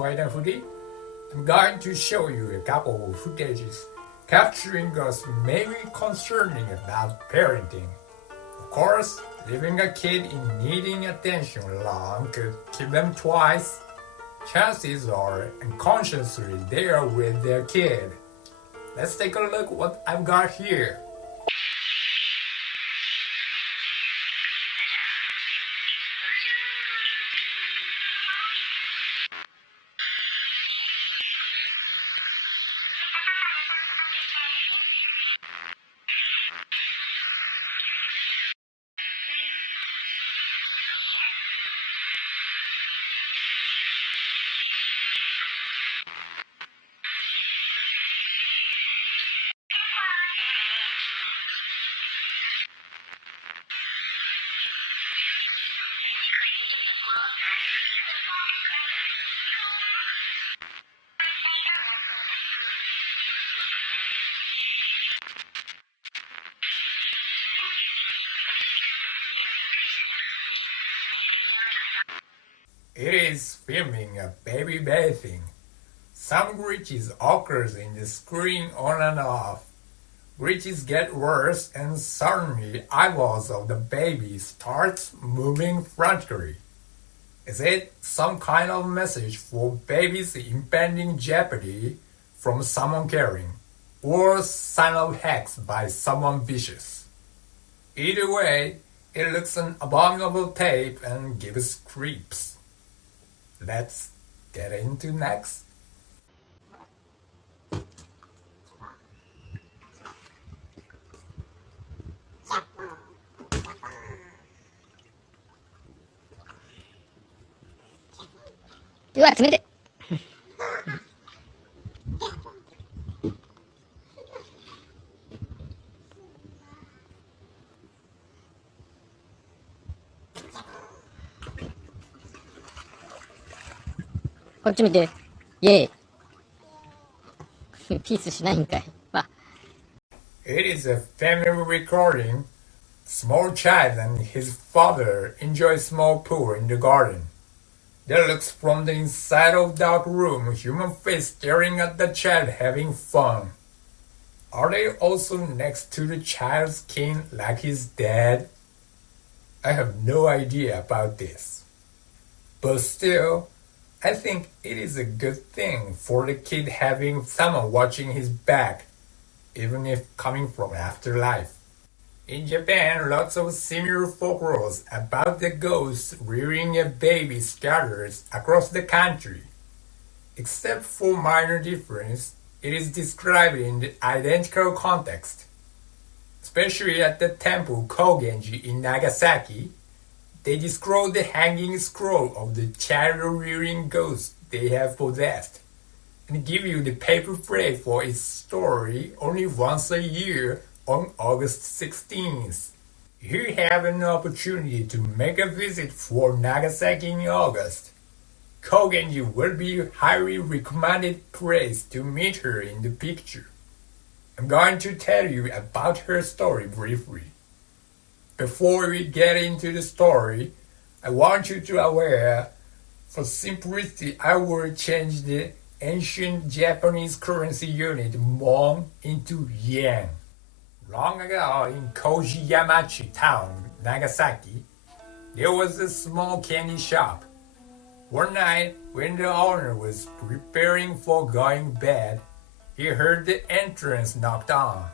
quite a foodie? I'm going to show you a couple of footages capturing us mainly concerning about parenting. Of course, leaving a kid in needing attention long could kill them twice. Chances are unconsciously they are with their kid. Let's take a look what I've got here. It is filming a baby bathing. Some glitches occurs in the screen on and off. Glitches get worse and suddenly eyeballs of the baby starts moving frantically. Is it some kind of message for baby's impending jeopardy from someone caring, or sign of hex by someone vicious? Either way, it looks an abominable tape and gives creeps. Let's get into next. You are committed.こっち見て。イェイ。ピースしないんかい。まあ。It is a family recording. Small child and his father enjoy small pool in the garden. That looks from the inside of dark room, human face staring at the child having fun. Are they also next to the child's kin like his dad? I have no idea about this. But still, I think it is a good thing for the kid having someone watching his back, even if coming from afterlife. In Japan, lots of similar folklores about the ghost rearing a baby scatters across the country. Except for minor difference, it is described in the identical context. Especially at the temple Kogenji in Nagasaki, they describe the hanging scroll of the child-rearing ghost they have possessed, and give you the paper plate for its story only once a year on August 16th. If you have an opportunity to make a visit for Nagasaki in August, Kogenji will be a highly recommended place to meet her in the picture. I'm going to tell you about her story briefly. Before we get into the story, I want you to aware, for simplicity I will change the ancient Japanese currency unit mon into yen. Long ago in Koji-Yamachi town, Nagasaki, there was a small candy shop. One night, when the owner was preparing for going to bed, he heard the entrance knocked on.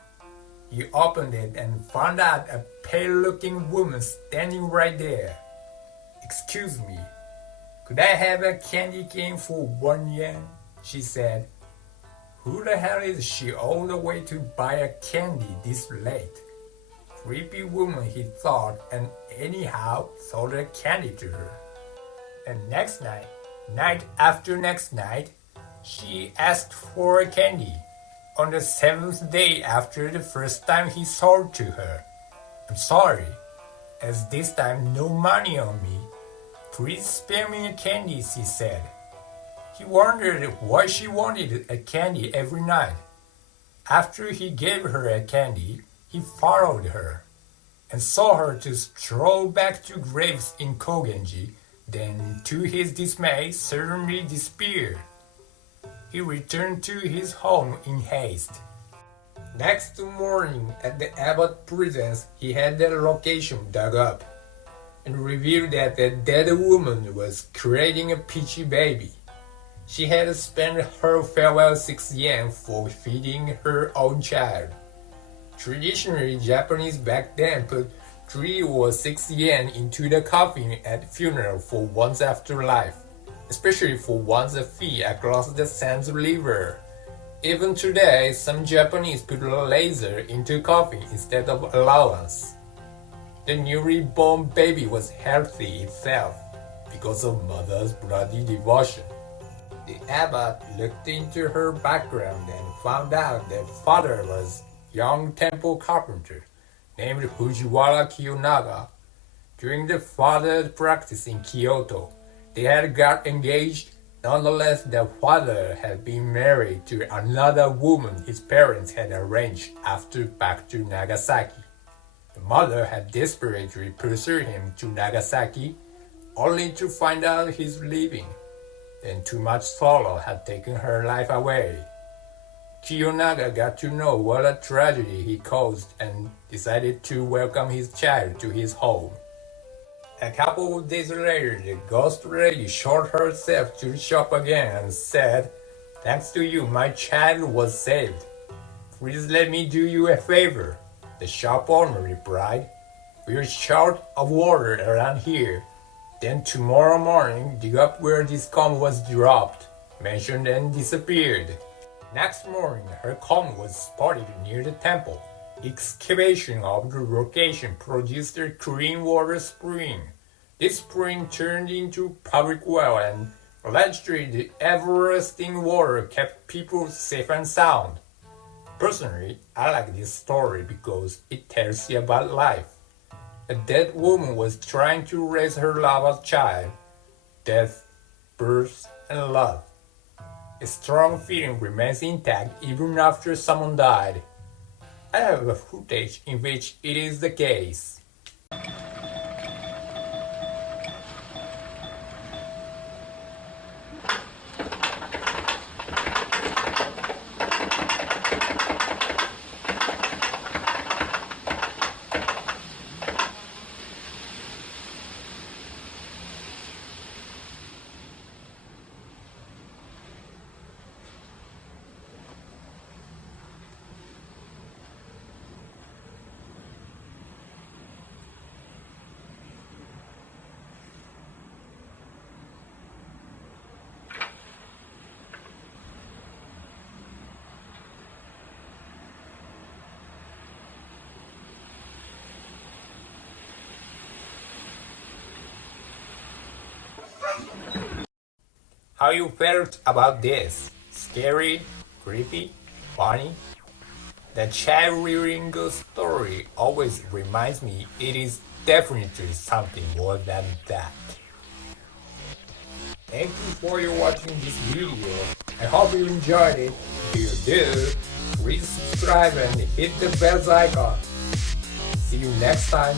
He opened it and found out a pale-looking woman standing right there. "Excuse me, could I have a candy cane for 1 yen?" she said. Who the hell is she all the way to buy a candy this late? Creepy woman, he thought, and anyhow sold a candy to her. And next night, night after next night, she asked for a candy. On the 7th day after the first time he sold to her. "I'm sorry, as this time no money on me. Please spare me a candy," she said. He wondered why she wanted a candy every night. After he gave her a candy, he followed her and saw her to stroll back to graves in Kogenji then to his dismay suddenly disappeared. He returned to his home in haste. Next morning at the abbot's presence, he had the location dug up and revealed that the dead woman was creating a peachy baby. She had spent her farewell 6 yen for feeding her own child. Traditionally, Japanese back then put 3 or 6 yen into the coffin at funeral for one's afterlife, especially for one's fee across the Sans River. Even today, some Japanese put a laser into coffin instead of allowance. The newly born baby was healthy itself because of mother's bloody devotion. The abbot looked into her background and found out that father was young temple carpenter named Fujiwara Kiyonaga. During the father's practice in Kyoto, they had got engaged. Nonetheless, the father had been married to another woman his parents had arranged after back to Nagasaki. The mother had desperately pursued him to Nagasaki, only to find out he's leaving. Then too much sorrow had taken her life away. Kiyonaga got to know what a tragedy he caused and decided to welcome his child to his home. A couple of days later, the ghost lady showed herself to the shop again and said, "Thanks to you, my child was saved. Please let me do you a favor." The shop owner replied, "We're short of water around here. Then tomorrow morning, dig up where this comb was dropped," mentioned and disappeared. Next morning, her comb was spotted near the temple. Excavation of the location produced a clean water spring. This spring turned into public well and allegedly the everlasting water kept people safe and sound. Personally, I like this story because it tells you about life. A dead woman was trying to raise her lover's child. Death, birth, and love. A strong feeling remains intact even after someone died. I have a footage in which it is the case. How you felt about this? Scary? Creepy? Funny? The child rearing ghost story always reminds me it is definitely something more than that. Thank you for watching this video. I hope you enjoyed it. If you do, please subscribe and hit the bell icon. See you next time.